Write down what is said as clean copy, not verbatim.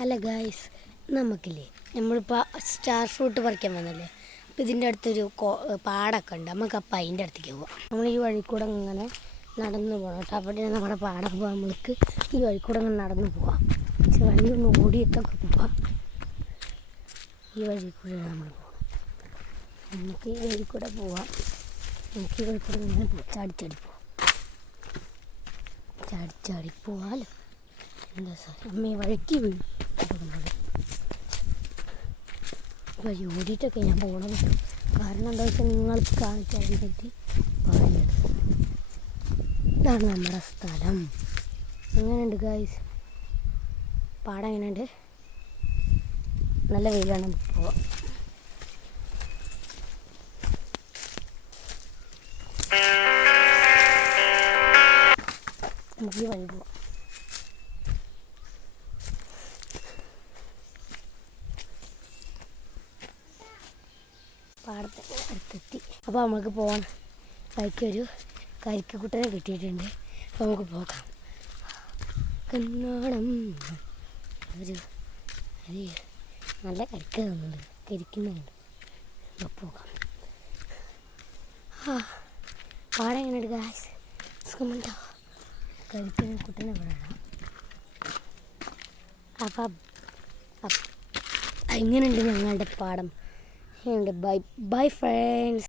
Hello guys, നമുക്കില്ലേ നമ്മളിപ്പോൾ star fruit പറിക്കാൻ വന്നല്ലേ. അപ്പോൾ ഇതിൻ്റെ അടുത്തൊരു പാടമൊക്കെ ഉണ്ട്. നമുക്ക് അപ്പം അതിൻ്റെ അടുത്തേക്ക് പോവാം. നമ്മൾ ഈ വഴി കൂടെ ഇങ്ങനെ നടന്നു പോകണം കേട്ടോ. അവിടെ നമ്മുടെ പാടം പോകാൻ നമ്മൾക്ക് ഈ വഴി കൂടെ ഇങ്ങനെ നടന്നു പോവാം. പക്ഷെ വഴി ഒന്ന് ഓടിയിട്ടൊക്കെ പോവാം. ഈ വഴി കൂടെ നമ്മൾ പോകണം. നമുക്ക് ഈ വഴി കൂടെ പോവാം. നമുക്ക് ഈ വഴി കൂടെ ഇങ്ങനെ ചാടിച്ചാടി പോവാം. ചാടിച്ചാടി പോവാലോ. എന്താ സാർ അമ്മ ഈ വഴിക്ക് വീഴും. വഴി ഓടിയിട്ടൊക്കെ ഞാൻ പോകണം. കാരണം എന്താ വെച്ചാൽ നിങ്ങൾക്ക് കാണിക്കാൻ വേണ്ടിയിട്ട് പറയുന്നത്. ഇതാണ് നമ്മുടെ സ്ഥലം. എങ്ങനെയുണ്ട് ഗായ്സ്? പാടം എങ്ങനെയുണ്ട്? നല്ല വെയിലാണ്. നമുക്ക് പോവാം. നമുക്ക് ഈ വഴി പോവാം. പാടത്തെ അടുത്തെത്തി. അപ്പോൾ നമുക്ക് പോകാൻ വഴിക്കൊരു കരിക്കുട്ടനെ കിട്ടിയിട്ടുണ്ട്. അപ്പോൾ നമുക്ക് പോകാം. കണ്ണാടം ഒരു നല്ല കരിക്ക തന്നുണ്ട്, കരിക്കുന്നുണ്ട്. അപ്പോൾ പോകാം. പാടം എങ്ങനെയുണ്ട് ഗായ്സ്? സുഖമുണ്ടോ? കരിക്കിന് കുട്ടനെ വിടണം. അപ്പം എങ്ങനെയുണ്ട് ഞങ്ങളുടെ പാടം? Bye bye friends.